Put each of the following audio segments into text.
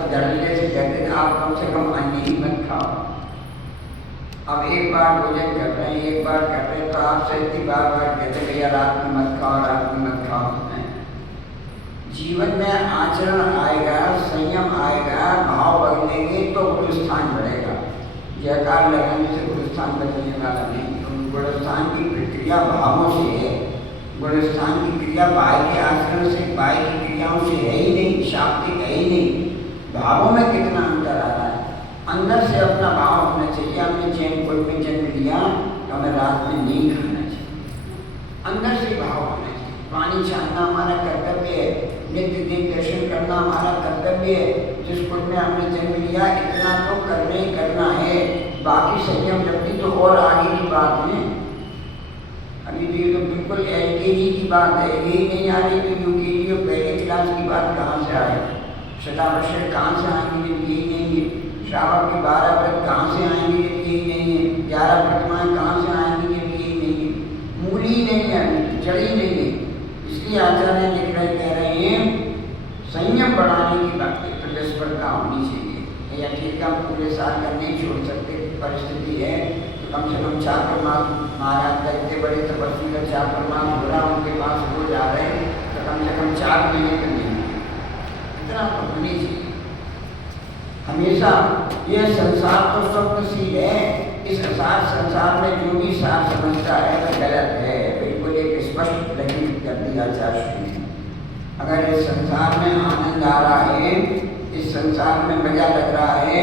तो धड़ल्ले से कहते थे आप कम से कम अन्न ही मत खाओ। अब एक बार भोजन कर रहे हैं, एक बार कर रहे हैं, तो आपसे इतनी बार बार कहते भैया रात में मत खाओ, रात में मत खाओ। जीवन में आचरण आएगा, संयम आएगा, भाव बदलेंगे तो गुणस्थान बढ़ेगा। जयकार लगाने से गुणस्थान बदलने वाला नहीं। गुणस्थान की प्रक्रिया भावों से है। गुणस्थान की क्रिया बाह्य के आचरण से, बाह्य की क्रियाओं से है ही नहीं, शाब्दिक है ही नहीं। भावों में कितना अंतर आ रहा है। अंदर से अपना भाव होना चाहिए। हमने चैन कुल में जन्म लिया तो हमें रात में नहीं खाना चाहिए। अंदर से भाव होना चाहिए। पानी छानना हमारा कर्तव्य है, नित्य दिन दर्शन करना हमारा कर्तव्य है। जिस कुल में हमने जन्म लिया इतना तो करना ही करना है। बाकी संयम जबकि तो और आगे की बात है। अभी भी तो बिल्कुल LKG की बात है, यही नहीं आ रही तो UKG और पहले क्लास की बात कहाँ से आ रही। शतावशय कहाँ से आएंगे जब यही नहीं है। श्रावक के 12 व्रत कहाँ से आएंगे जब यही नहीं है। 11 प्रतिमाएँ कहाँ से आएंगी जब यही नहीं है। मूल ही नहीं है, जड़ ही नहीं है। इसलिए आचार्य लिख रहे कह रहे हैं संयम बढ़ाने की बात प्रतिस्पर्धा होनी चाहिए। या ठीक हम पूरे साल का नहीं छोड़ सकते, परिस्थिति है तो कम से कम 4 परमात्मा महाराज का इतने बड़े तपस्वी का 4 परमात्मा हो रहा उनके पास रोज आ रहे हैं तो कम से कम 4 महीने का नहीं इतना तो होनी चाहिए। हमेशा यह संसार तो स्वप्नशील है। इस असार संसार में जो भी सार समझता है वह गलत है। बिल्कुल एक स्पष्ट लकीर कर दी आचार्य ने। अगर इस संसार में आनंद आ रहा है, इस संसार में मजा लग रहा है,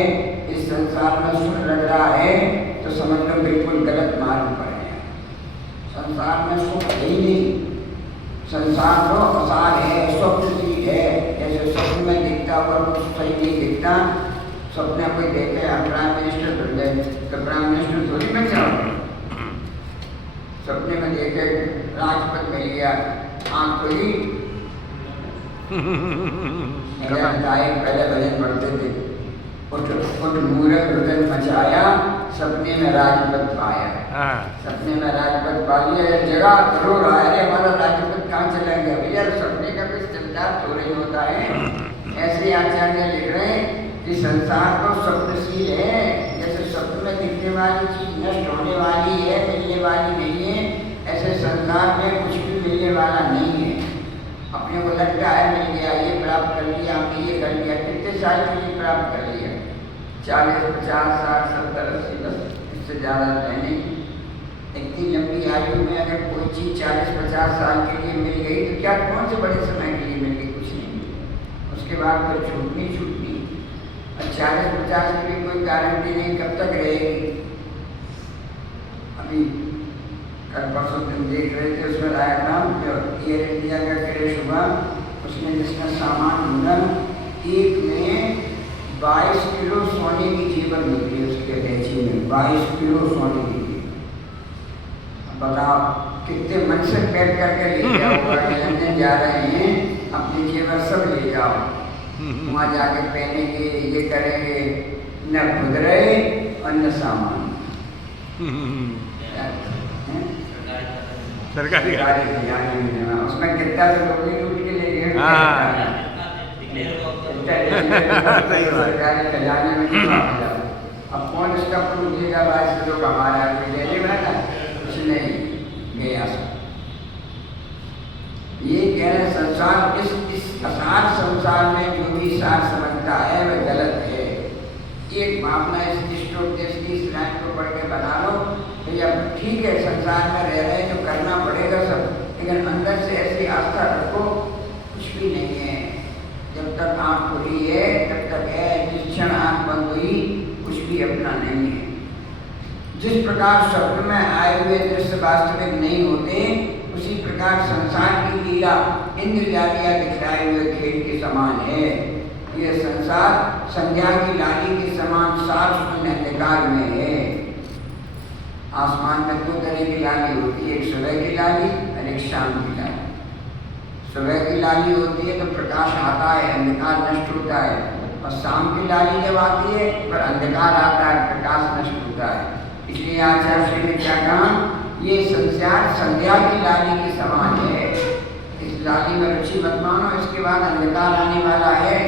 इस संसार में सुख लग रहा है तो समझ लो बिल्कुल गलत मार्ग पर है। संसार में सुख है ही नहीं। संसार तो असार है, स्वप्नशील है। जैसे स्वप्न में दिखता हुआ कुछ सही नहीं दिखता। स्वप्न कोई देखे आप प्राइम मिनिस्टर बन गए तो प्राइम मिनिस्टर थोड़ी बन जाओगे। सपने में देखे राजपथ मिल गया, आँख खुली पहले भजन पढ़ते थे, उठ मूरख रुदन मचाया, सपने में राजपथ पाया। सपने में राजपथ पा लिया, जगह रो रहा है हमारा राजपथ कहाँ चला गया। भैया सपने का कुछ चिंता तो नहीं होता है। ऐसे आचार्य लिख रहे हैं कि संसार तो स्वप्नशील है। जैसे स्वप्न में दिखने वाली चीज नष्ट होने वाली है, मिलने वाली नहीं है, ऐसे संसार में कुछ भी मिलने वाला नहीं है। अपने को लगता है मिल गया, ये प्राप्त कर लिया, हमने ये कर लिया, कितने साल के लिए प्राप्त कर लिया, 40, 50, 60, 70, 80, बस इससे ज़्यादा नहीं। इतनी लंबी आयु में अगर कोई चीज़ 40, 50 साल के लिए मिल गई तो क्या कौन से बड़े समय के लिए मिल गई, कुछ नहीं। उसके बाद तो छूटनी छूटनी। और 40, 50 के लिए कोई गारंटी नहीं कब तक रहेगी। अभी कल परसों दिन देख रहे थे, उसमें डायग्राम जो एयर इंडिया का क्रैश हुआ, उसमें जिसमें सामान ढूंढा, एक में 22 किलो सोने की जेवर निकली उसके अटैची में, 22 किलो सोने की। बताओ कितने मन से पैक करके ले जाओ, लंदन जा रहे हैं, अपनी जेवर सब ले जाओ, वहाँ जाके पहनेंगे, ये करेंगे, न खुद रहे और न सामान। सरकारी उसमें कितना तो लोग ही लूट के ले गए। सरकारी खजाने में अब कौन इसका प्रूफ देगा, 22 किलो हमारा ले लेगा ना, कुछ नहीं गया। ये कह रहे संसार, इस असार संसार में जो भी सार समझता है वह गलत है। एक भावना इस श्लोक की इस लाइन को पढ़ के बना लो भैया, ठीक है संसार में रह रहे जो करना पड़ेगा सब, लेकिन अंदर से ऐसी आस्था रखो कुछ भी नहीं है। जब तक आँख खुली है तब तक है, जिस क्षण आँख बंद हुई कुछ भी अपना नहीं है। जिस प्रकार स्वप्न में आए हुए दृश्य वास्तविक नहीं होते, उसी प्रकार संसार की लीला इंद्रजालियाँ दिखलाए हुए खेल के समान है। यह संसार संध्या की लाली के समान सार शून्य अंधकार में है। आसमान में 2 तरह की लाली होती है, एक सुबह की लाली और एक शाम की लाली। सुबह की लाली होती है तो प्रकाश आता है, अंधकार नष्ट होता है, और शाम की लाली जब आती है पर अंधकार आता है, प्रकाश नष्ट होता है। इसलिए आचार्य ने क्या कहा, ये संसार संध्या की लाली के समान है। इस लाली में रुचि मत मानो, इसके बाद अंधकार आने वाला है।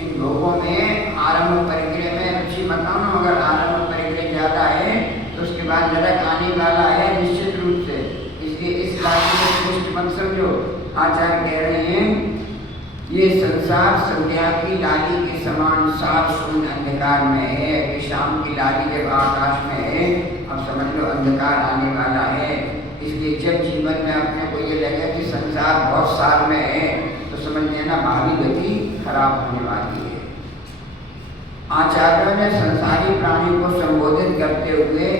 इन भोगों में आरंभ परिग्रह में रुचि मत आना। अगर आरंभ परिग्रह ज़्यादा है तो उसके बाद नरक आने वाला है निश्चित रूप से। इसलिए इस बात में पुष्ट मत समझो। आचार्य कह रहे हैं ये संसार संध्या की लाली के समान साफ शून्य अंधकार में है। ये शाम की लाली जब आकाश में है, अब समझ लो अंधकार आने वाला है। इसलिए जब जीवन में अपने को ये लगे कि संसार बहुत सार में है, तो समझ लेना भावी गति खराब होने वाली है। आचार्यों ने संसारी प्राणी को संबोधित करते हुए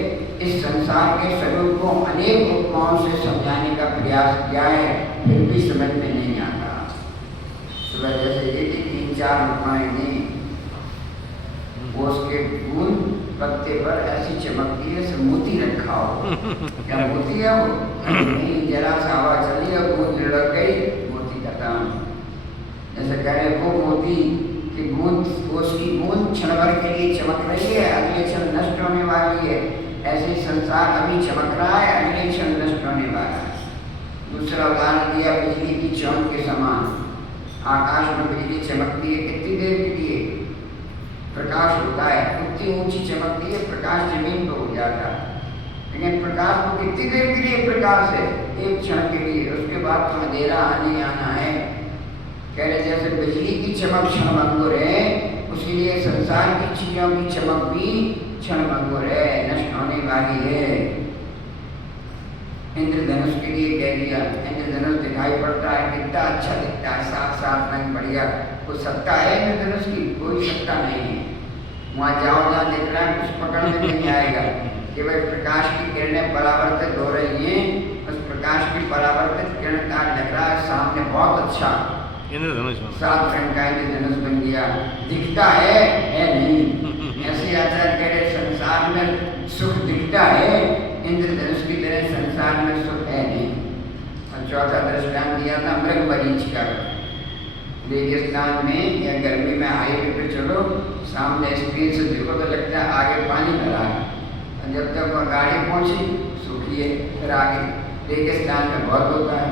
इस संसार के स्वरूप को अनेक उपमाओं से समझाने का प्रयास किया है, फिर भी समझ में नहीं आता। सुबह जैसे ये 3-4 उपमाएं दी, वो उसके बूंद पत्ते पर ऐसी चमकती है जैसे मोती रखा हो। क्या मोती है वो? नहीं, जरा सा हवा चली और बूंद लुढ़क गई, मोती खत्म। जैसे कह रहे वो मोती की बूंद, उसकी बूंद क्षण भर के लिए चमक रही है, अगले क्षण नष्ट होने वाली है। ऐसे संसार अभी चमक रहा है, अगले क्षण नष्ट होने वाला है। दूसरा उदाहरण दिया बिजली की चमक के समान। आकाश में बिजली चमकती है कितनी देर के लिए? प्रकाश होता है, उतनी ऊंची चमकती है, प्रकाश जमीन पर हो जाता है। लेकिन प्रकाश को कितनी देर के लिए प्रकाश है? एक क्षण के लिए, उसके बाद तो अंधेरा आने आना है। कह रहे जैसे बिजली की चमक क्षणभंगुर है, उसी लिए संसार की चीजों की चमक भी क्षणभंगुर है, नष्ट होने वाली है। इंद्रधनुष के लिए कह दिया, इंद्रधनुष दिखाई पड़ता है, कितना अच्छा दिखता है, साफ साफ रंग बढ़िया। कोई सत्ता है इंद्रधनुष की? कोई सत्ता नहीं है। वहाँ जाओ जहाँ दिख रहा है कुछ पकड़ में नहीं आएगा। केवल प्रकाश की किरणें परावर्तित हो रही हैं, उस प्रकाश की परावर्तित किरण का लग रहा है सामने बहुत अच्छा इंद्रधनुष 7 रंग का इंद्रधनुष बन गया, दिखता है नहीं। ऐसे आचार्य कह रहे संसार में सुख दिखता है, इंद्रधनुष की तरह संसार में सुख है नहीं। और चौथा दृष्टांत दिया था मृग मरीच का। रेगिस्तान में या गर्मी में हाईवे पे चलो, सामने स्क्रीन से देखो तो लगता है आगे पानी भरा है, और जब तक वह गाड़ी पहुंची सूखी है, फिर आगे। रेगिस्तान में बहुत होता है,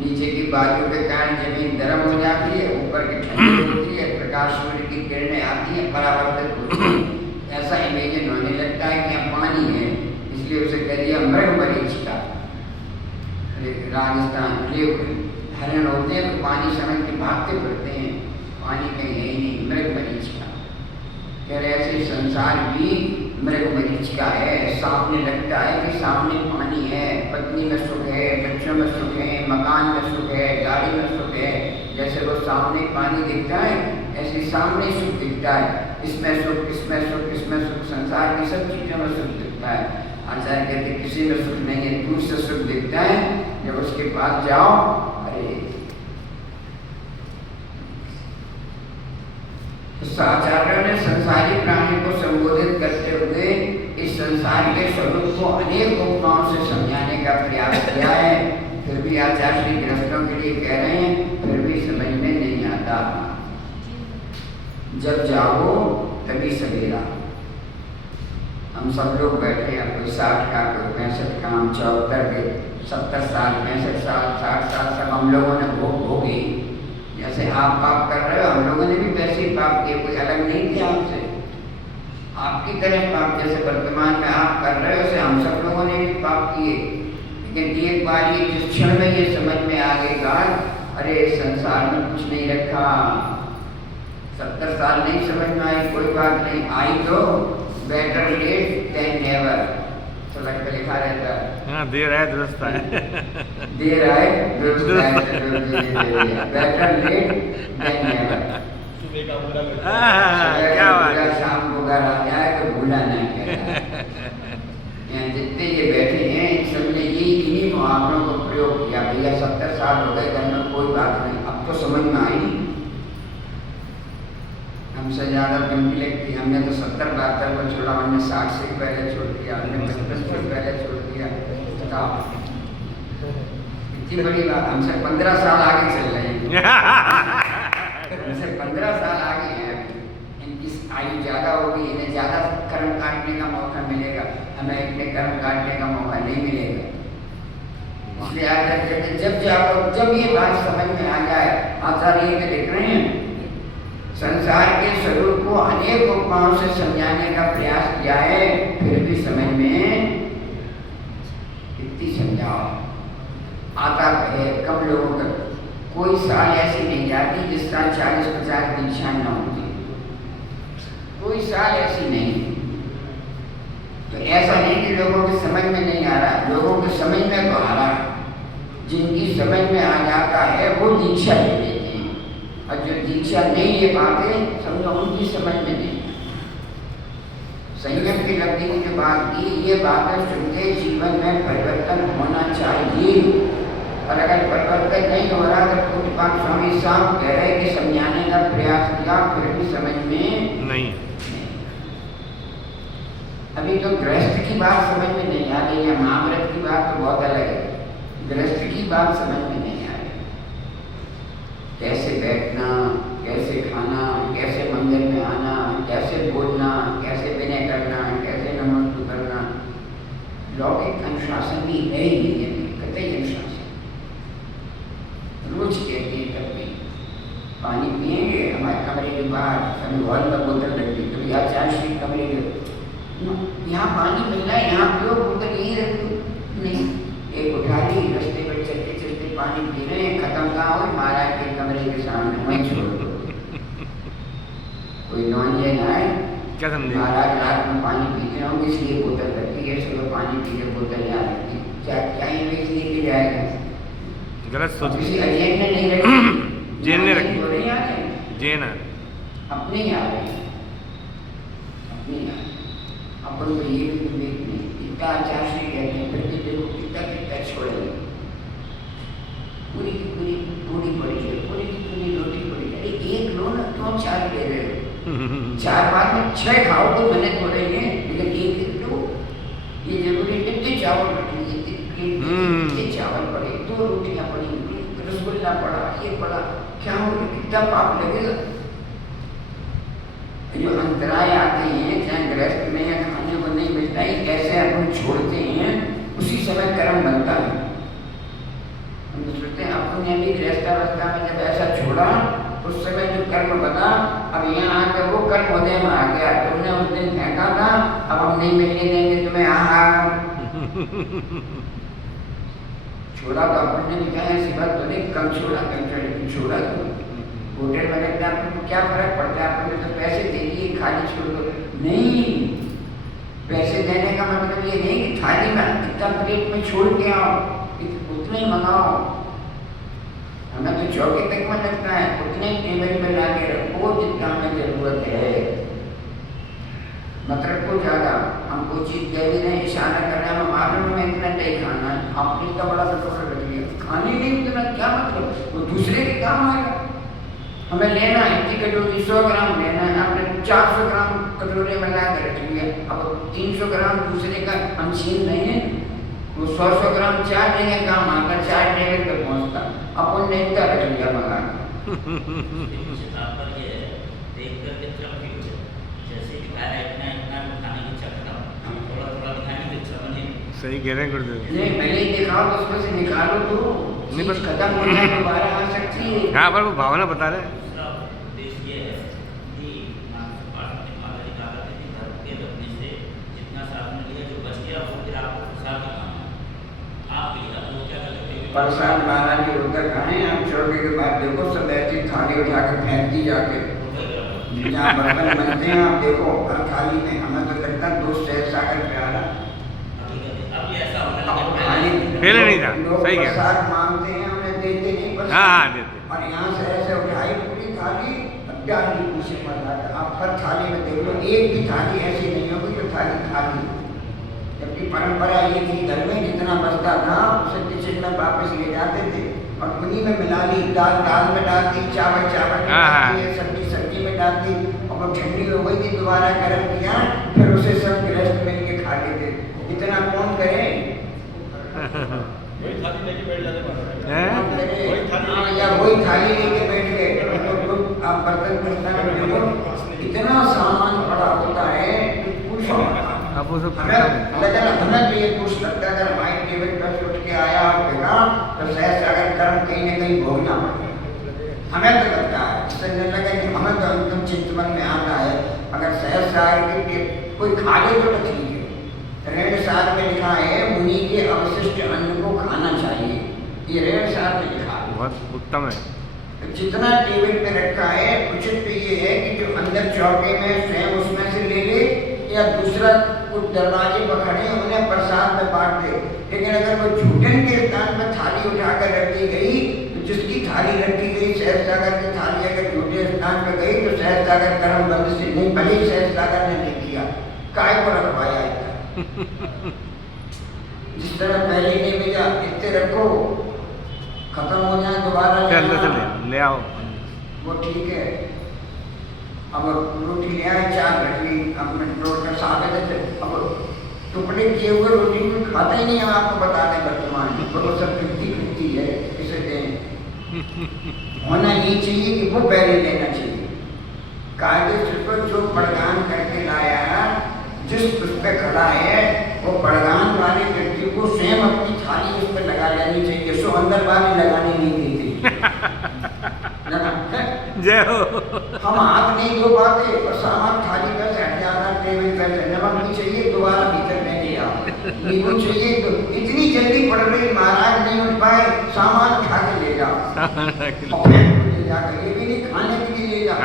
नीचे की बाजू के कारण जमीन गर्म हो जाती है, ऊपर की ठंडी होती है, प्रकाश सूर्य की किरणें आती हैं, परावर्तित होती हैं। ऐसा इमेजिन होने लगता है कि यहाँ पानी है, इसलिए उसे कह दिया मृग मरीच का। राजस्थान हरण होते हैं तो पानी समझ के भागते फिरते हैं, पानी कहीं है ही नहीं, मृग मरीच का। कह रहे ऐसे संसार भी मृग मरीच का है। सामने लगता है कि सामने पानी है, पत्नी में सुख है, बच्चों में सुख है, मकान में सुख है, गाड़ी में सुख है। जैसे वो सामने पानी दिखता है, ऐसे सामने सुख दिखता है। इसमें सुख, इसमें सुख, इसमें सुख, संसार की सब चीज़ों में सुख दिखता है। आचार्य कहते किसी में सुख नहीं है, दूर से सुख दिखता है। जब उसके पास जाओ, अरे आचार्यों ने संसारी प्राणी को संबोधित करते हुए इस संसार के स्वरूप को अनेक उपमाओं से समझाने का प्रयास किया है। फिर भी आचार्य श्री गृहस्थों के लिए कह रहे हैं, फिर भी समझ में नहीं आता। जब जाओ तभी सवेरा। हम सब लोग बैठे हैं, कोई 60 का, कोई 65 का, हम 74 के, 70 साल, 65 साल, 60 साल सब हम लोगों ने भोग भोगी। जैसे आप पाप कर रहे हो, हम लोगों ने भी वैसे ही पाप किए, कोई अलग नहीं किया हमसे। आपकी तरह पाप जैसे वर्तमान में आप कर रहे हो, वैसे हम सब लोगों ने भी पाप किए। लेकिन एक बार ये जिस क्षण में ये समझ में आ गई बात, अरे संसार में कुछ नहीं रखा। 70 साल नहीं समझ में आई, कोई बात नहीं, आई तो बेटर लेट देन नेवर, सड़क पे लिखा रहता है। हाँ, देर आए दुरुस्त आए। देर आए दुरुस्त आए, बेटर लेट देन नेवर। क्या बात है। शाम को घर आ जाए तो भूला नहीं कहना। यहाँ जितने ये बैठे हैं, इन सब ने इन्हीं मुहावरों को प्रयोग किया। भैया 70 साल हो गए, घर में कोई बात नहीं, अब तो समझ में आई। हमसे ज़्यादा बिल्कुल लगती, हमने तो 70-72 को छोड़ा, हमने 60 से पहले छोड़ दिया, हमने 55 से पहले छोड़ दिया। बताओ इतनी बड़ी बात। हमसे 15 साल आगे चल रहे हैं, हमसे 15 साल आगे हैं। इनकी आयु ज़्यादा होगी, इन्हें ज़्यादा कर्म काटने का मौका मिलेगा, हमें इतने कर्म काटने का मौका नहीं मिलेगा। इसलिए आचार्य जब जाओ, जब ये बात समझ में आ जाए, आचार्य ये लिख रहे हैं संसार उनको अनेक उपमाओं से समझाने का प्रयास किया है, फिर भी समझ में कितनी समझाओ आता है कम लोगों का। कोई साल ऐसी नहीं जाती जिस साल 40-50 दीक्षाएं न होती, कोई साल ऐसी नहीं। तो ऐसा नहीं कि लोगों के समझ में नहीं आ रहा, लोगों के समझ में तो आ रहा है। जिनकी समझ में आ जाता है वो दीक्षा ले लेते हैं, और जो दीक्षा नहीं ले पाते समझो उनकी समझ में नहीं। संयम की लब्धि की जो बात की, ये बातें सुन के जीवन में परिवर्तन होना चाहिए। और अगर परिवर्तन नहीं हो रहा तो पूज्यपाद स्वामी साहब कह रहे कि समझाने का प्रयास किया फिर भी समझ में नहीं। अभी तो गृहस्थ की बात समझ में नहीं आ रही है, महाव्रत की बात तो बहुत अलग है, गृहस्थ की बात समझ में नहीं आ रही। कैसे बैठना, कैसे खाना, कैसे मंदिर में आना, कैसे बोलना, कैसे विनय करना, कैसे नमस्कार करना। लौकिक अनुशासन भी है ही नहीं है, कतई अनुशासन। रोज कहते हैं कभी पानी पिएंगे, हमारे कमरे के बाहर कभी हॉल में बोतल रखी, कभी आचार्य कमरे के यहाँ पानी मिल रहा है, यहाँ पियो, बोतल यहीं रखो। नहीं, एक उठा ली, रास्ते पर चलते चलते पानी पी रहे हैं, खत्म कहाँ हो, महाराज के कमरे के सामने वहीं छोड़ दो। कोई नॉन-जेन आए, क्या समझे? महाराज रात में पानी पीते होंगे इसलिए बोतल रखी है, सुबह पानी पी के बोतल यहाँ रखी, क्या क्या इमेज लेके जाएगा? गलत सोच। किसी अजैन ने नहीं रखी, जैन ने रखी, तो नहीं आ रहे, जैन अपने ही आ रहे हैं, अपने ही आ रहे हैं। अपन को ये भी विवेक नहीं, इतना आचार से कहते हैं, फिर भी देखो कितना कितना छोड़ेंगे। पूरी की पूरी पूरी पड़ी है, पूरी की पूरी रोटी पड़ी है, अरे एक लो ना, क्यों 4 ले रहे हो? 4 बाद में 6 खाओ तो मैंने थोड़े हैं, लेकिन एक लो। ये जरूरी कितने चावल रखेंगे, कितने चावल पड़े, 2 रोटियां पड़ी, रसगुल्ला पड़ा, ये पड़ा, क्या हो गया, कितना पाप लगेगा। जो अंतराय आते हैं, चाहे गृहस्थ में या खाने को नहीं मिलता है, कैसे अपन छोड़ते हैं उसी समय कर्म बनता है। हम सोचते हैं अपने भी गृहस्थावस्था में जब ऐसा छोड़ा उस समय जो कर्म बना, अब यहाँ आकर वो कर्म होने में आ गया, तुमने उस दिन फेंका था, अब हम नहीं मिलने देंगे तुम्हें। छोड़ा तो अपन ने भी कहा ऐसी बात तो नहीं, कम छोड़ा छोड़ा तो होटल में रहते आपको क्या फर्क पड़ता है, आपने तो पैसे दे दिए खाली छोड़ दो। नहीं, पैसे देने का मतलब ये नहीं कि थाली में इतना प्लेट में छोड़ के आओ, उतना ही मंगाओ। हमें तो चौके तक में लगता है, उतने ही टेबल में ला के रखो जितना हमें जरूरत है, मतलब को ज़्यादा। हम कोई चीज़ दे भी नहीं, इशारा कर रहे हैं, हम मालूम में इतना नहीं खाना है, आपने इतना बड़ा कटोरा रख लिया, खाने नहीं उतना क्या मतलब, वो दूसरे के काम आएगा। हमें लेना है इतनी कटोरी 100 ग्राम लेना है, आपने 400 ग्राम कटोरे में ला कर रख लिया, अब 300 ग्राम दूसरे का अंशीन नहीं है, वो 100 ग्राम 4 जगह काम आता, 4 टेबल पर पहुँचता, अपन ने इतना रख लिया मंगा सही कह रहे हैं गुरुदेव। नहीं, पहले ही दिखाओ तो उसमें से निकालो तो नहीं, पर खत्म हो जाए, दोबारा आ सकती है। हाँ, पर वो भावना बता रहे हैं। प्रसाद महाराज जी उधर खाए, हम चौके के बाद देखो सब ऐसी थाली उठाकर फेंक दी जाके, जहाँ बर्तन बनते हैं आप देखो हर थाली में। हमें तो लगता है 2 सहज सागर प्यारा पहले नहीं था, सही कह। प्रसाद मांगते हैं, उन्हें देते नहीं प्रसाद। हाँ, देते। और यहाँ से ऐसे उठाई पूरी थाली, डाली पूछे मजा। आप हर थाली में देख लो, एक भी थाली ऐसी नहीं होगी जो थाली खाली। जबकि परंपरा ये थी, घर में जितना बचता था उसे किचन में वापस ले जाते थे और उन्हीं में मिला ली, दाल में डाल दी, चावल में डाल दी, सब्जी में डाल दी, और वो ठंडी हो गई थी दोबारा गर्म किया, फिर उसे सब गृहस्थ मिल के खा लेते। इतना कौन करे? वही थाली लेके बैठ जाते या वही थाली लेके बैठ गए, तो आप बर्तन इतना सामान पड़ा होता है, पूछो। अब वो सब हमें तो ये पूछ लगता है, अगर हमारे टेबल पर उठ के आया और देखा तो सहज अगर कर्म कहीं न कहीं भोगना पड़ेगा। हमें तो लगता है, इससे नहीं लगा कि हमें तो अंतिम चिंतन में आता है अगर सहस्रार के कोई खा ले तो ठीक है। ऋण सार में लिखा है मुनि के अवशिष्ट अन्न को खाना चाहिए, ये ऋण सार में लिखा है। बहुत उत्तम है। जितना टेबल पे रखा है उचित तो ये है कि जो अंदर चौके में स्वयं उसमें से ले ले या दूसरा कुछ दरवाजे पर खड़े उन्हें प्रसाद में बांट दे। लेकिन अगर वो झूठन के स्थान पर थाली उठाकर रख दी गई तो जिसकी थाली रखी गई सहस्रागर की थाली अगर झूठे स्थान पर गई तो सहस्रागर कर्म बंद से नहीं, भले सहस्रागर ने नहीं किया, काय को रखवाया जिस तरह पहले नहीं भेजा इतने रखो खत्म हो जाए दोबारा ले आओ वो ठीक है। अब रोटी ले आए, चार रख ली, अपने रोट का साबित है। अब टुकड़े किए हुए रोटी में खाता ही नहीं, हम आपको बता दें वर्तमान में तो सब 50-50 है, इसे दें होना नहीं चाहिए कि वो पहले लेना चाहिए। कायदे से जो पड़गान करके लाया जिस उस पर खड़ा है वो पड़गान वाले व्यक्ति को स्वयं अपनी थाली उस पर लगा लेनी चाहिए, सो अंदर वाली लगानी नहीं दी थी। जय हो। हम हाथ नहीं धो पाते और सामान थाली का हट जाना, टेबल पर नमक भी चाहिए दोबारा भीतर में नहीं आओ, नींबू चाहिए तो इतनी जल्दी पड़ रही महाराज नहीं उठ पाए, सामान उठा के ले जाओ ले जाकर, ये भी नहीं खाने के लिए ले जाओ,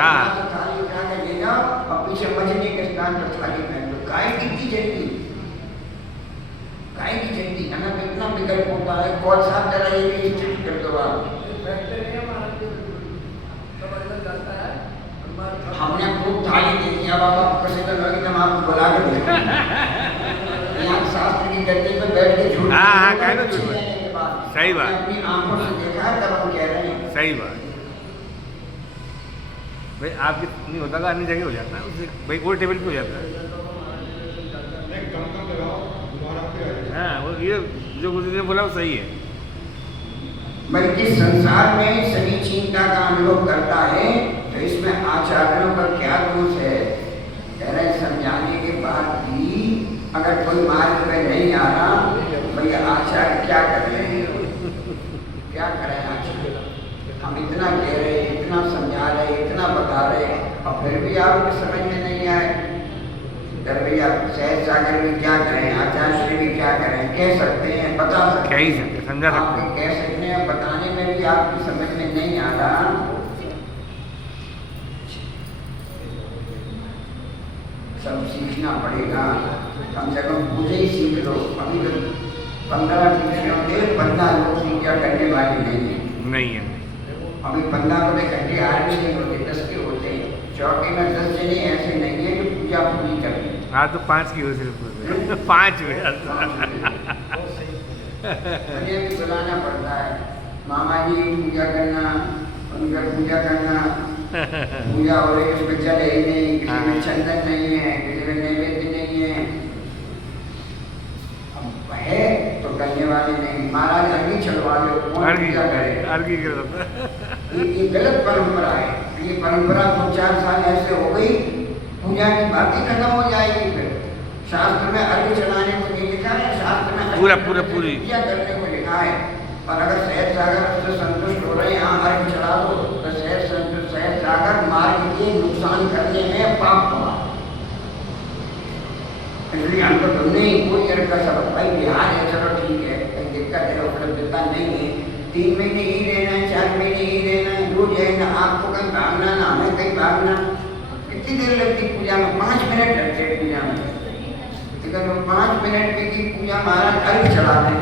थाली उठा के ले जाओ और पीछे मजने के स्थान पर थाली पहन लो। काय की जल्दी, काय की जल्दी, हमें इतना विकल्प होता है। कौन साहब जरा ये भी स्ट्रिक्ट कर दो आप, हमने खूब थाली देखी, अब आप कैसे लगेगी तो हम आपको बुला के देखेंगे यहाँ शास्त्र की गद्दी पर बैठ के झूठ सही बात, अपनी आंखों से देखा तब हम कह रहे हैं सही बात भाई। आपकी नहीं होता का अन्य जगह हो जाता है उससे भाई, कोई टेबल पे हो जाता है। हाँ वो ये जो गुरु ने बोला वो सही है। बल्कि संसार में सभी चिंता का अनुभव करता है तो इसमें आचार्यों का क्या दोष है? कह रहे समझाने के बाद भी अगर कोई मार्ग पे नहीं आ रहा भैया आचार्य क्या कर रहे हैं, क्या करें आचार्य? हम इतना कह रहे, इतना समझा रहे, इतना बता रहे और फिर भी आपको समझ में नहीं आए। तर भैया सहज सागर में क्या करें, आचार्य श्री भी क्या करें? कह सकते हैं, बता सकते हैं, समझा सकते हैं, कह सकते हैं, बताने में भी आपकी समझ में नहीं आ रहा। सब सीखना पड़ेगा, कम से कम पूजा ही सीख लो। अभी तो 15 विषयों के 15 लोग पूजा करने वाले नहीं है। अभी 15 को इकट्ठे 8 भी नहीं होते, 10 के होते हैं। चौके में 10 जने ऐसे नहीं है जो पूजा पूरी करते। हाँ तो 5 की हो सिर्फ 5 हुए। मुझे भी बुलाना पड़ता है, मामा जी पूजा करना, उनका पूजा करना, पूजा हो रही उसमें जल ही नहीं, किसी में चंदन नहीं है, किसी में नैवेद्य नहीं है। अब है तो करने वाले नहीं, महाराज अर्घी चढ़वा लो, कौन पूजा करे? अर्घी कर ये गलत परंपरा है। ये परंपरा 2-4 साल ऐसे हो गई, पूजा की बातें खत्म हो जाएगी। फिर शास्त्र में अर्घ चढ़ाने को नहीं लिखा है, शास्त्र में पूरी पूजा करने को लिखा है। और अगर सहज सागर से संतुष्ट हो रहे हैं, यहाँ अर्घ चढ़ा दो तो सहज सागर मार्ग के नुकसान करने में पाप हुआ। इसलिए हमको तो नहीं कोई अर्घ का सबक, भाई बिहार है चलो ठीक है, कहीं दिक्कत है, उपलब्धता नहीं है, 3 महीने ही रहना है, 4 महीने ही रहना है, रोज है ना, आपको कहीं भागना ना हमें कहीं भागना। कितनी देर लगती पूजा में? 5 मिनट लगते पूजा में। अगर 5 मिनट में की पूजा महाराज अर्घ चढ़ा दें,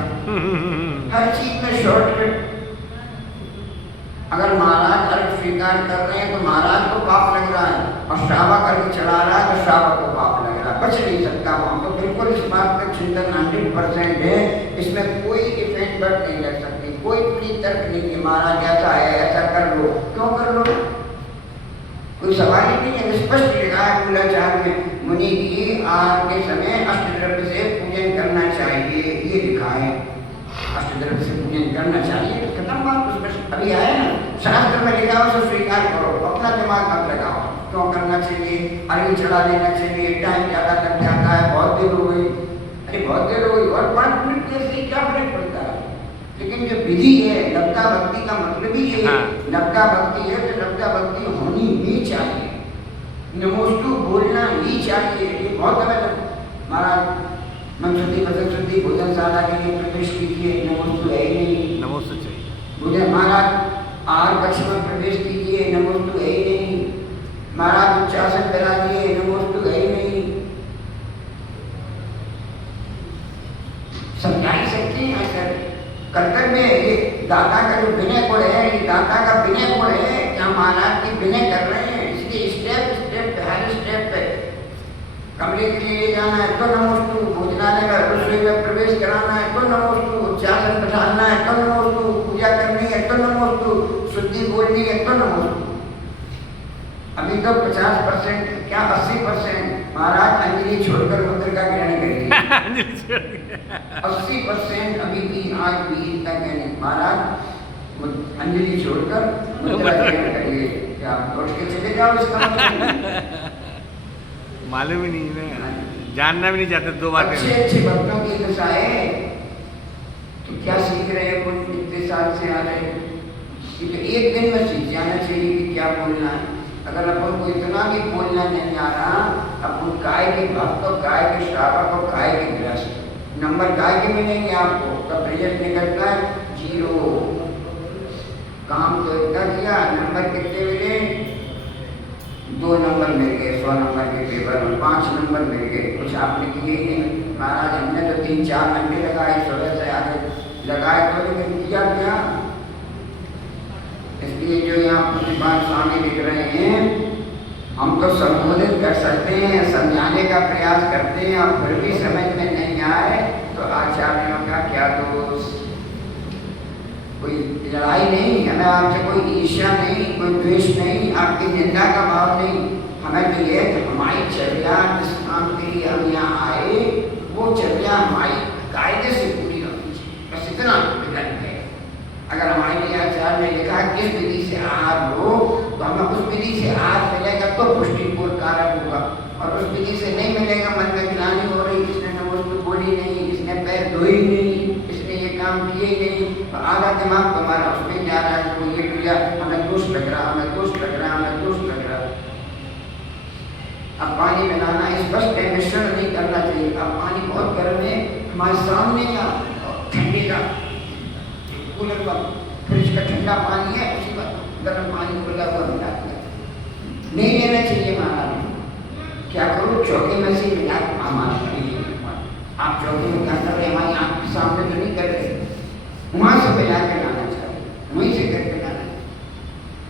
हर चीज में शॉर्टकट। अगर महाराज अर्घ स्वीकार कर रहे हैं तो महाराज को पाप लग रहा है, और श्रावक अर्घ चढ़ा रहा है तो श्रावक को पाप लग रहा है, बच नहीं सकता वहाँ। तो बिल्कुल इस बात का चिंतन 100% है, इसमें कोई इफेक्ट बट नहीं लग सकती, कोई पूरी तर्क नहीं कि महाराज ऐसा है ऐसा कर लो। क्यों कर लो? कोई सवाल ही नहीं है, स्पष्ट लिखा है मूलाचार में, मुनि की आहार के समय अष्टद्रव्य से पूजन करना चाहिए, ये लिखा है। अष्टद्रव्य से पूजन करना चाहिए, खत्म बात। उसमें अभी आया ना, शास्त्र में लिखा हो उसे स्वीकार करो, अपना दिमाग मत लगाओ। क्यों करना चाहिए? अर्घ चढ़ा लेना चाहिए, टाइम ज़्यादा लग जाता है, बहुत देर हो गई, अरे बहुत देर हो गई और 5 मिनट देर से क्या फर्क पड़ता है? लेकिन जो विधि है, नवता भक्ति का मतलब ही ये है। नवता भक्ति है तो नवता भक्ति होनी भी चाहिए। नमोस्तु बोलना यही चाहिए, ये बहुत गलत। महाराज मनशुद्धि फसल शुद्धि भोजनशाला के लिए प्रवेश कीजिए, नमोस्तु है ही नहीं। नमोस्तु चाहिए। बोले महाराज आहार कक्ष में प्रवेश कीजिए, नमोस्तु है ही नहीं। महाराज उच्चासन करा दिए, नमोस्तु है ही नहीं। समझा ही सकते हैं सर, कर्तव्य है ये। दाता का जो विनय गुण है, ये दाता का विनय गुण है कि हम महाराज की विनय कर रहे हैं, इसलिए स्टेप स्टेप पे, हर स्टेप पे कमरे के लिए ले जाना है तो नमोस्तु, भोजनालय में रसोई में प्रवेश कराना है तो नमोस्तु, उच्चासन बैठाना है तो नमोस्तु, पूजा करनी है तो नमोस्तु, शुद्धि बोलनी है तो नमोस्तु। अभी तो 50% क्या 80% महाराज अंजलि छोड़कर मुद्र का ग्रहण करिए। 80% अभी भी आज भी इतना कहने महाराज अंजलि छोड़कर मुद्रा ग्रहण करिए। क्या लौट के चले जाओ, इसका मतलब मालूम ही नहीं है, जानना भी नहीं चाहते दो बातें। अच्छे अच्छे भक्तों की दशा है तो क्या सीख रहे हैं, कुछ इतने साल से आ रहे हैं, तो एक दिन में सीख जाना चाहिए कि क्या बोलना है। अगर अपन को इतना भी बोलना नहीं आ रहा, अपन काय के भक्त और काय के श्रावक और काय के ग्रस्त, नंबर काय के मिलेंगे आपको, तब रिजल्ट निकलता है 0। काम तो इतना किया, नंबर कितने मिले, 2 नंबर मिल गए 100 नंबर के पेपर में, 5 नंबर मिल गए, कुछ आपने किए ही नहीं। महाराज हमने तो 3-4 घंटे लगाए, सुबह से आगे लगाए तो लेकिन किया क्या। इसलिए जो यहाँ प्रतिपाल स्वामी लिख रहे हैं, हम तो संबोधित कर सकते हैं, समझाने का प्रयास करते हैं, और फिर भी समझ में नहीं आए तो आचार्यों का क्या दोष। कोई लड़ाई नहीं, हमें आपसे कोई ईर्ष्या नहीं, कोई द्वेष नहीं, आपकी निंदा का भाव नहीं। हमें तो ये कि हमारी चर्या जिस काम के लिए हम यहाँ आए, वो चर्या हमारी कायदे से पूरी होनी चाहिए, बस इतना विकल्प है। अगर हमारे लिए आचार्य ने लिखा किस विधि से आहार लो, तो हमें उस विधि से आहार मिलेगा तो पुष्टिपूर्ण कारक होगा, और उस विधि से नहीं मिलेगा, मन में ग्लानि हो रही, इसने नमोस्तु बोली नहीं, इसने पैर धोई नहीं, इसने ये काम किए ही नहीं, तो आधा दिमाग तुम्हारा उसमें जा रहा है, तो ये क्रिया हमें दोष लग रहा, हमें दोष लग रहा, हमें दोष लग रहा। अब पानी बनाना स्पष्ट है, मिश्रण नहीं करना चाहिए। अब पानी बहुत गर्म है, हमारे सामने का ठंडे का कूलर का फ्रिज का ठंडा पानी है, उसी का गर्म पानी खुला हुआ मिला दिया, नहीं लेना चाहिए। महाराज क्या करो, चौके में से मिला आप चौके में क्या कर रहे हैं, हमारी आँख के सामने तो नहीं कर रहे, वहाँ से मिला के लाना चाहिए, वहीं से करके लाना।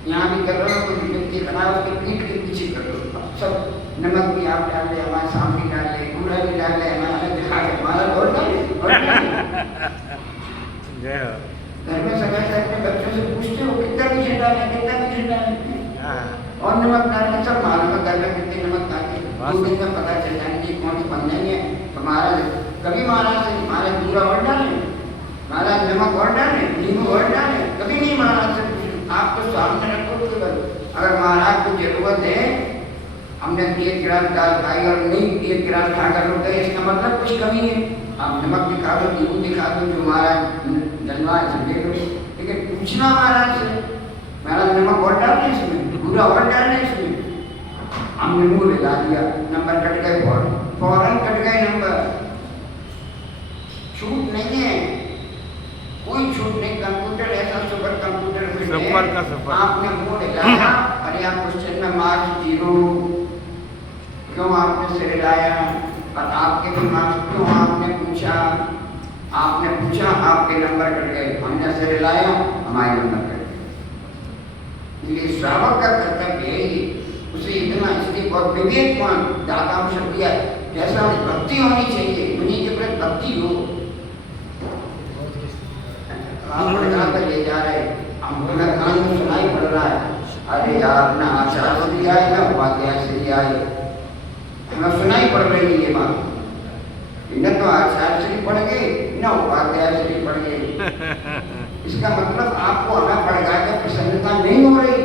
यहाँ भी कर रहे हो, कोई व्यक्ति खड़ा उसके पीठ के पीछे कर दो, सब नमक भी आप डाल ले, हमारे सामने डाल ले, कूड़ा भी डाल ले, हमारा दिखा के हमारा और घर में समय से अपने बच्चों से पूछते हो कितना पीछे डाले, कितना पीछे डाले, और नमक डालने सब मालूम है घर में कितने नमक डाले, 2 दिन में पता चल जाएंगे कौन से बन जाएंगे। तो महाराज कभी महाराज से महाराज पूरा और डाले, महाराज नमक और डाले, नींबू और डाले, कभी नहीं महाराज से पूछे। आप तो सामने रखो केवल, अगर महाराज को जरूरत है, हमने 1 गिलास दाल खाई और नहीं 1 गिलास खाकर रुक गए, इसका मतलब कुछ कमी है। आप नमक दिखा दो, नींबू दिखा दो, जो महाराज डलवा ले लो, लेकिन पूछना महाराज से, महाराज नमक और डाल दें इसमें, पूरा और डाल दें इसमें। हमने मुँह लगा दिया, नंबर कट गए, फौरन कट गए नंबर। छूट नहीं है, कोई छूट नहीं। कंप्यूटर ऐसा सुपर कंप्यूटर है, आपने मुँह लगाया, अरे आप क्वेश्चन में मार्क्स 0, क्यों आपने सिर हिलाया, और आपके भी मार्क्स क्यों आपने पूछा, आपके नंबर कट गए, हमने सिर हिलाया, हमारे नंबर कट गए। ये श्रावक का कर्तव्य है, उसे इतना इसलिए बहुत विवेकवान दाता शब्द दिया, जैसा भक्ति होनी चाहिए, उन्हीं के प्रति भक्ति हो। आप ले जा रहे, हम कान में सुनाई पड़ रहा है, अरे यार ना आचार्य से आए ना उपाध्याय से आए, हमें सुनाई पड़ रही है ये बात, न तो आचार्य से पढ़ गए न उपाध्याय से पढ़ गए। इसका मतलब आपको हमें पढ़ा के प्रसन्नता नहीं हो रही,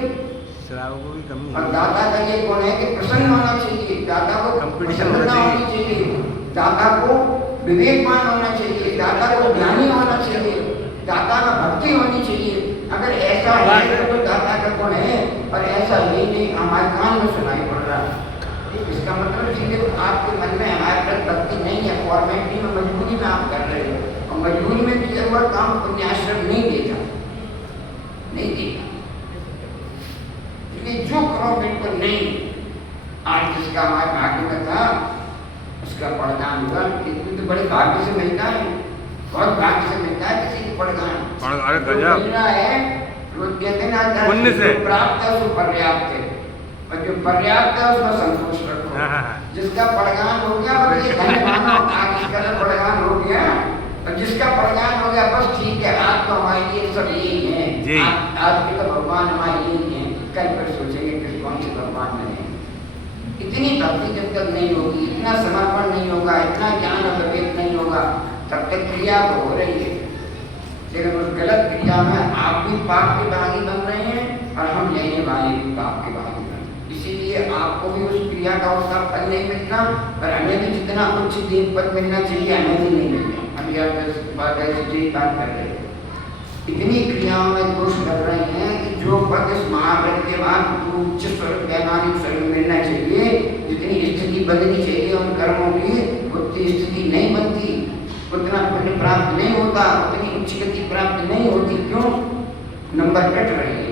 श्रावकों की कमी। और दाता का ये गुण है कि प्रसन्न होना चाहिए, दाता को प्रसन्नता होनी चाहिए, दाता को विवेकवान होना चाहिए, दाता को ज्ञानी होना चाहिए, दाता का भक्ति होनी चाहिए। अगर ऐसा है तो दाता का गुण है, और ऐसा ही नहीं, हमारे कान में सुनाई पड़ रहा है। इसका मतलब सीधे आपके मन में हमारे प्रति भक्ति नहीं है, फॉर्मेलिटी में मजबूरी में आप कर रहे हो, और मजबूरी में किया हुआ काम पुण्याश्रम नहीं देता, नहीं देता। इसलिए जो करो बिल्कुल नहीं। आज जिसका हमारे भाग्य में था उसका पड़दान हुआ, कितनी तो बड़े भाग्य से मिलता है, बहुत भाग्य से मिलता है किसी को पड़दान। अरे गजब मिल रहा है रोज कहते हैं ना, पुण्य से प्राप्त है सो पर्याप्त है, और जो पर्याप्त है उसमें संतोष रखो। जिसका पड़गान हो गया बस ये धन्य मानो, आज इसका पड़गान हो गया, और जिसका पड़गान हो गया बस ठीक है, आज तो हमारे लिए सब यही है, आज के तो भगवान हमारे यही है, कल पर सोचेंगे किस कौन से भगवान बने। इतनी भक्ति जब तक नहीं होगी, इतना समर्पण नहीं होगा, इतना ज्ञान और विवेक नहीं होगा, तब तक क्रिया तो हो रही है, लेकिन उस गलत क्रिया में आप भी पाप के भागी बन रहे हैं और हम लेने वाले भी पाप के भागी बन रहे हैं। इसीलिए आपको भी उस क्रिया का उसका फल नहीं मिलता, और हमें भी जितना उच्च देव पद मिलना चाहिए हमें भी नहीं मिलता। हम यह बात कर रहे हैं, इतनी क्रियाओं में दोष कर रहे हैं कि जो पद इस महाव्रत के बाद उच्च स्वरूप वैमानिक स्वरूप मिलना चाहिए, जितनी स्थिति बदलनी चाहिए उन कर्मों की, उतनी स्थिति नहीं बनती, उतना पुण्य प्राप्त नहीं होता, उतनी उच्च गति प्राप्त नहीं होती। क्यों? नंबर कट रही है।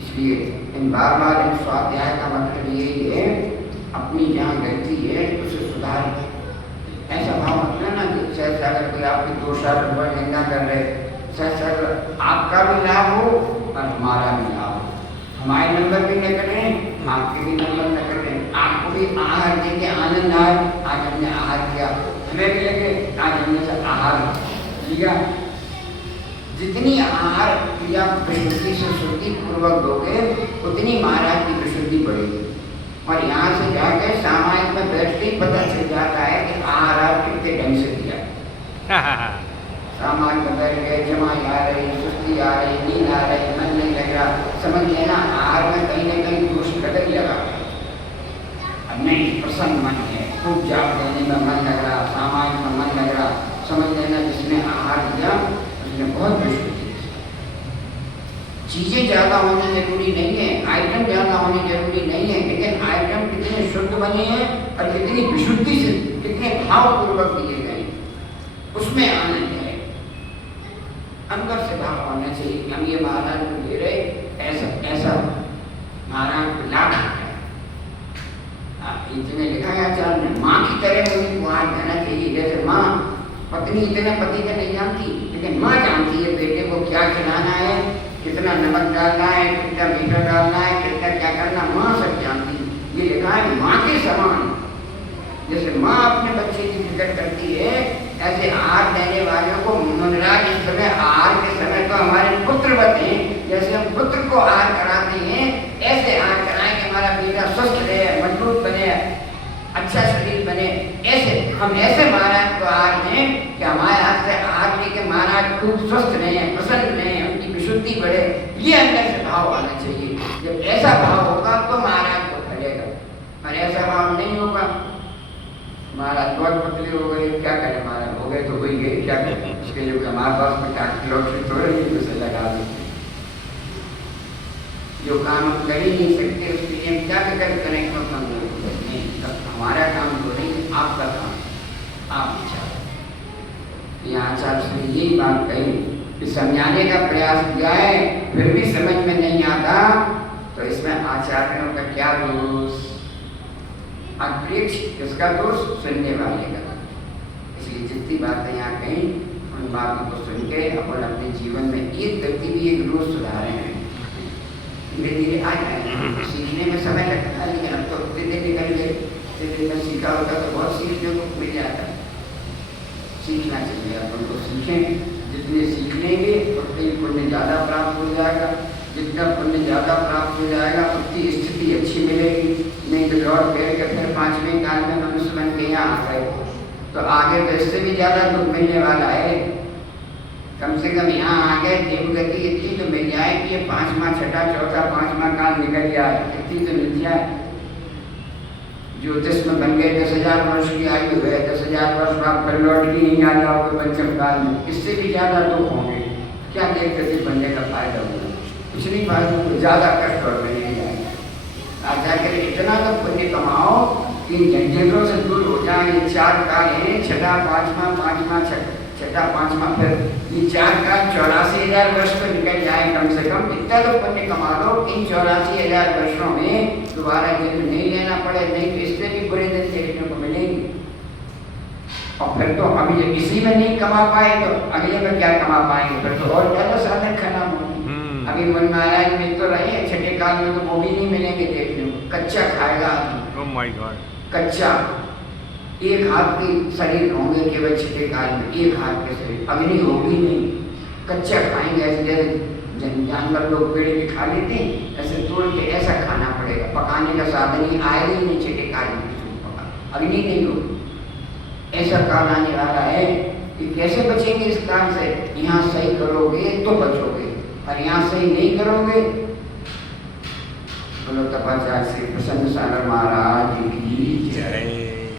इसलिए इन बार बार इन स्वाध्याय का मतलब यही है, अपनी जहाँ गलती है उसे सुधार। ऐसा भाव रखना ना कि सहसा अगर कोई आपकी दोषारोप पर निंदा कर रहे, सहसा आपका भी लाभ हो और हमारा भी लाभ हो, हमारे नंबर भी न करें, आपके भी नंबर न करें, आपको भी आहार देके आनंद आए, आज हमने आहार किया, हमें भी लगे आज हमने से आहार लिया। जितनी आहार क्रिया विशुद्धि से शुद्धि पूर्वक दोगे उतनी महाराज की विशुद्धि बढ़ेगी। और यहाँ से जाकर सामायिक में बैठते ही पता चल जाता है कि आहार आप कितने ढंग से दिया। सामायिक में बैठ गए, जमाई आ रही, सुस्ती आ रही, नींद आ रही, मन नहीं लग रहा, समझ लेना आहार में कहीं न कहीं दोष कदर लगा। अब नहीं, प्रसन्न मन है, खूब जाप देने में मन लग रहा, सामायिक में मन लग रहा, समझ लेना जिसने आहार दिया उसने बहुत विशुद्धि। चीजें ज्यादा होनी जरूरी नहीं है, आइटम ज्यादा होनी जरूरी नहीं है, लेकिन आइटम कितने शुद्ध बने हैं और कितनी विशुद्धि से, कितने भावपूर्वक दिए गए, उसमें आनंद है। अंदर से भाव होना चाहिए। हम ये महाराज को दे रहे, ऐसा ऐसा महाराज को लाभ है। इतने लिखा है आचार्य ने, माँ की तरह उन्हीं को आज देना चाहिए। जैसे माँ पत्नी इतने पति का नहीं जानती, लेकिन माँ जानती है बेटे को क्या खिलाना है, कितना नमक डालना है, कितना मीठा डालना है, कितना क्या करना, माँ सब जानती है। ये लिखा है माँ के समान। जैसे माँ अपने बच्चे की फिक्र करती है, ऐसे आहार देने वालों को मनराज इस समय आहार के समय तो हमारे पुत्र बने, जैसे हम पुत्र को आहार कराते हैं ऐसे आहार कराएं कि हमारा बेटा स्वस्थ रहे, मजबूत बने, अच्छा शरीर बने। ऐसे हम ऐसे महाराज को आहार दें कि हमारे हाथ से आहार लेके महाराज खूब स्वस्थ रहे, प्रसन्न रहे, उनकी विशुद्धि बढ़े। ये अंदर से भाव आना चाहिए। जब ऐसा भाव होगा तो महाराज को फलेगा, और ऐसा भाव नहीं होगा महाराज बहुत पतले हो गए, क्या करें महाराज, हो गए तो वही गए, क्या करें, उसके लिए हमारे पास में क्या लॉटरी थोड़े ही उसे लगा देते। जो काम हम कर ही नहीं सकते उसके लिए हम क्या करें, हमारा काम तो नहीं, आपका काम, आप विचार। यहाँ आचार्य से यही बात कही कि समझाने का प्रयास किया है, फिर भी समझ में नहीं आता, तो इसमें आचार्यों का क्या दोष? अपेक्ष किसका दोष? सुनने वाले का। इसलिए जितनी बातें यहाँ कहीं उन बातों को सुन के अपन अपने जीवन में एक व्यक्ति भी एक रोज सुधारे हैं। धीरे धीरे आ जाएंगे। सीखने में समय लगता है, लेकिन अब तो दिन निकल गए, दिन में सीखा होता तो बहुत सीखने को मिल जाता। सीखना चाहिए, अपन को सीखें, जितने सीख लेंगे उतने पुण्य ज़्यादा प्राप्त हो जाएगा, जितना पुण्य ज़्यादा प्राप्त हो जाएगा उतनी स्थिति अच्छी मिलेगी। नहीं तो लौट फिर के फिर 5वें काल में मनुष्य बन के यहाँ आ गए तो आगे तो इससे भी ज़्यादा दुख मिलने वाला है। कम से कम यहाँ आ गए देवगति इतनी तो मिल जाए कि ये 5वां, 6वां, 4वां, 5वां काल निकल जाए, इतनी तो मिल जाए। ज्योतिष में बन गए 10,000 वर्ष की आयु है, 10,000 वर्ष बाद फिर लौट के नहीं आ जाओगे पंचम काल में, इससे भी ज़्यादा दुख होंगे। क्या देवगति बनने का फायदा होगा? कुछ नहीं, फायदा, ज़्यादा कष्ट और नहीं जाएगा। आज साझा करें, इतना तो पुण्य कमाओ कि झंझटों से दूर हो जाए। ये 4 काल हैं, छठा पांचवा, फिर ये 4 काल 84,000 वर्ष तो निकल जाए कम से कम। इतना तो पुण्य कमा लो इन 84,000 वर्षों में दोबारा जन्म नहीं लेना पड़े, नहीं तो इससे भी बुरे दिन देखने को मिलेंगे। और फिर तो अभी जब इसी में नहीं कमा पाए तो अगले में क्या कमा पाएंगे, फिर तो और ज्यादा साधन खराब होंगे। अभी मन महाराज में तो रहे, छठे काल में तो वो भी नहीं मिलेंगे देखने को। कच्चा खाएगा आदमी, ओह माय गॉड, कच्चा, एक हाथ के शरीर होंगे केवल छठे काल में, एक हाथ के शरीर, अग्नि होगी नहीं, कच्चा खाएंगे। ऐसे जैसे जानवर लोग पेड़ के खा लेते हैं, ऐसे तोड़ के ऐसा खाना पड़ेगा। पकाने का साधन ही आएगा ही नहीं छठे काल में, अग्नि नहीं होगी। ऐसा काल आने वाला है कि कैसे बचेंगे इस काल से। यहाँ सही करोगे तो बचोगे, और यहाँ सही नहीं करोगे। बोलो तपाचार्य श्री प्रसन्न सागर महाराज